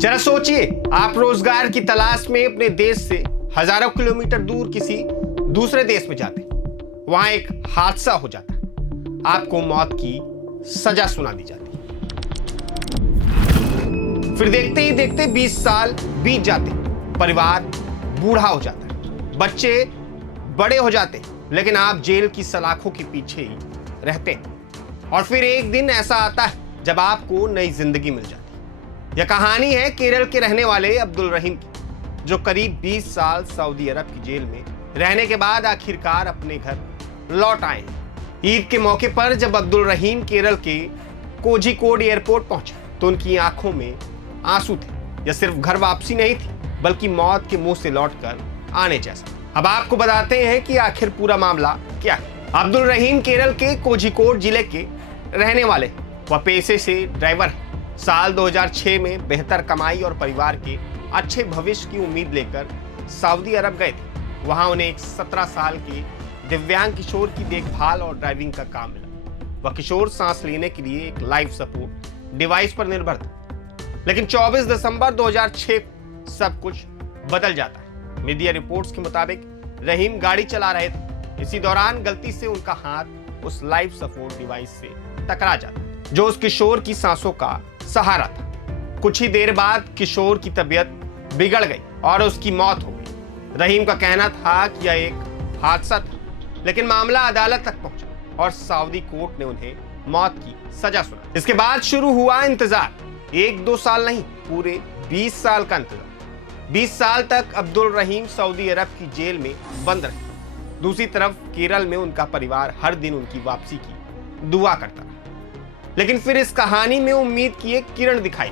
जरा सोचिए, आप रोजगार की तलाश में अपने देश से हजारों किलोमीटर दूर किसी दूसरे देश में जाते, वहां एक हादसा हो जाता, आपको मौत की सजा सुना दी जाती। फिर देखते ही देखते 20 साल बीत जाते, परिवार बूढ़ा हो जाता है, बच्चे बड़े हो जाते, लेकिन आप जेल की सलाखों के पीछे ही रहते हैं। और फिर एक दिन ऐसा आता है जब आपको नई जिंदगी मिल जाती। यह कहानी है केरल के रहने वाले अब्दुल रहीम की, जो करीब 20 साल सऊदी अरब की जेल में रहने के बाद आखिरकार अपने घर लौट आए। ईद के मौके पर जब अब्दुल रहीम केरल के कोझिकोड एयरपोर्ट पहुंचे तो उनकी आंखों में आंसू थे। यह सिर्फ घर वापसी नहीं थी, बल्कि मौत के मुंह से लौटकर आने जैसा। अब आपको बताते हैं कि आखिर पूरा मामला क्या है। अब्दुल रहीम केरल के कोझिकोड जिले के रहने वाले, वह पेशे से ड्राइवर है। साल 2006 में बेहतर कमाई और परिवार के अच्छे भविष्य की उम्मीद लेकर सऊदी अरब गए थे। वहां उन्हें एक 17 साल के दिव्यांग किशोर की देखभाल और ड्राइविंग का काम मिला। वह किशोर सांस लेने के लिए एक लाइफ सपोर्ट डिवाइस पर निर्भर था। लेकिन 24 दिसंबर 2006 सब कुछ बदल जाता है। मीडिया रिपोर्ट्स के मुताबिक रहीम गाड़ी चला रहे थे। इसी दौरान गलती से उनका हाथ उस लाइफ सपोर्ट डिवाइस से टकरा जाता, जो उस किशोर की सांसों का सहारा था। कुछ ही देर बाद किशोर की तबीयत बिगड़ गई और उसकी मौत हो गई। रहीम का कहना था कि यह एक हादसा था, लेकिन मामला अदालत तक पहुंचा और सऊदी कोर्ट ने उन्हें मौत की सजा सुनाई। इसके बाद शुरू हुआ इंतजार, 1-2 साल नहीं, पूरे 20 साल का इंतजार। 20 साल तक अब्दुल रहीम सऊदी अरब की जेल में बंद रहे। दूसरी तरफ केरल में उनका परिवार हर दिन उनकी वापसी की दुआ करता रहा। लेकिन फिर इस कहानी में उम्मीद की एक किरण दिखाई।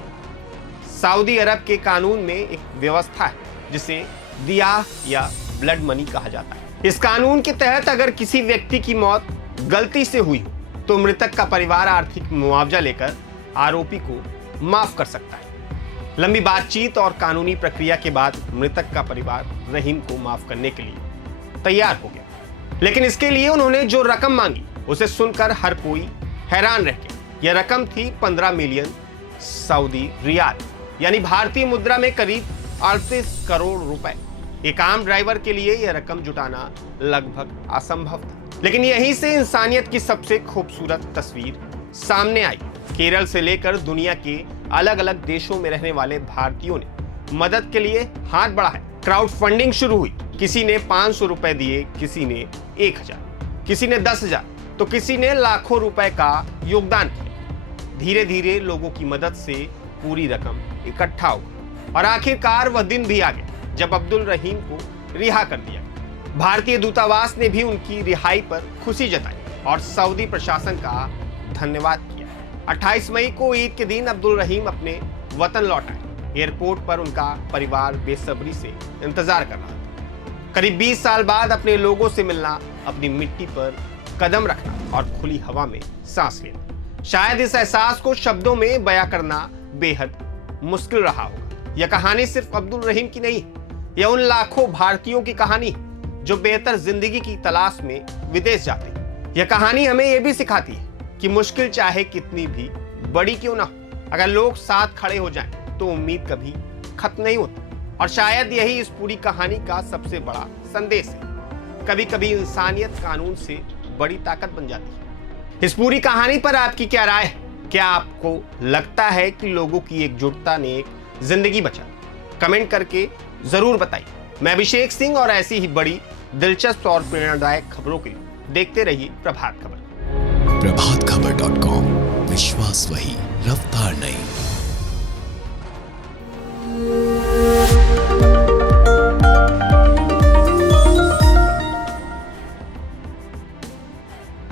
सऊदी अरब के कानून में एक व्यवस्था है जिसे दिया या ब्लड मनी कहा जाता है। इस कानून के तहत अगर किसी व्यक्ति की मौत गलती से हुई तो मृतक का परिवार आर्थिक मुआवजा लेकर आरोपी को माफ कर सकता है। लंबी बातचीत और कानूनी प्रक्रिया के बाद मृतक का परिवार रहीम को माफ करने के लिए तैयार हो गया। लेकिन इसके लिए उन्होंने जो रकम मांगी उसे सुनकर हर कोई हैरान रह गया। यह रकम थी 15 मिलियन सऊदी रियाल, यानी भारतीय मुद्रा में करीब 38 करोड़ रुपए। एक आम ड्राइवर के लिए यह रकम जुटाना लगभग असंभव था। लेकिन यहीं से इंसानियत की सबसे खूबसूरत तस्वीर सामने आई। केरल से लेकर दुनिया के अलग अलग देशों में रहने वाले भारतीयों ने मदद के लिए हाथ बढ़ाया। क्राउड फंडिंग शुरू हुई। किसी ने 500 रुपए दिए, किसी ने 1000, किसी ने 10,000, तो किसी ने लाखों रुपए का योगदान किया। धीरे धीरे लोगों की मदद से पूरी रकम इकट्ठा हो गई और आखिरकार वह दिन भी आ गया जब अब्दुल रहीम को रिहा कर दिया। भारतीय दूतावास ने भी उनकी रिहाई पर खुशी जताई और सऊदी प्रशासन का धन्यवाद किया। 28 मई को ईद के दिन अब्दुल रहीम अपने वतन लौट आए। एयरपोर्ट पर उनका परिवार बेसब्री से इंतजार कर रहा था। करीब 20 साल बाद अपने लोगों से मिलना, अपनी मिट्टी पर कदम रखना और खुली हवा में सांस लेना, शायद इस एहसास को शब्दों में बयां करना बेहद मुश्किल रहा होगा। यह कहानी सिर्फ अब्दुल रहीम की नहीं, यह उन लाखों भारतीयों की कहानी जो बेहतर जिंदगी की तलाश में विदेश जाते हैं। यह कहानी हमें यह भी सिखाती है कि मुश्किल चाहे कितनी भी बड़ी क्यों ना हो, अगर लोग साथ खड़े हो जाएं, तो उम्मीद कभी खत्म नहीं होती। और शायद यही इस पूरी कहानी का सबसे बड़ा संदेश है। कभी कभी इंसानियत कानून से बड़ी ताकत बन जाती है। इस पूरी कहानी पर आपकी क्या राय है? क्या आपको लगता है कि लोगों की एकजुटता ने एक जिंदगी बचा? कमेंट करके जरूर बताइए। मैं अभिषेक सिंह और ऐसी ही बड़ी दिलचस्प और प्रेरणादायक खबरों के लिए देखते रहिए प्रभात खबर। प्रभातखबर.com, विश्वास वही, रफ्तार नहीं।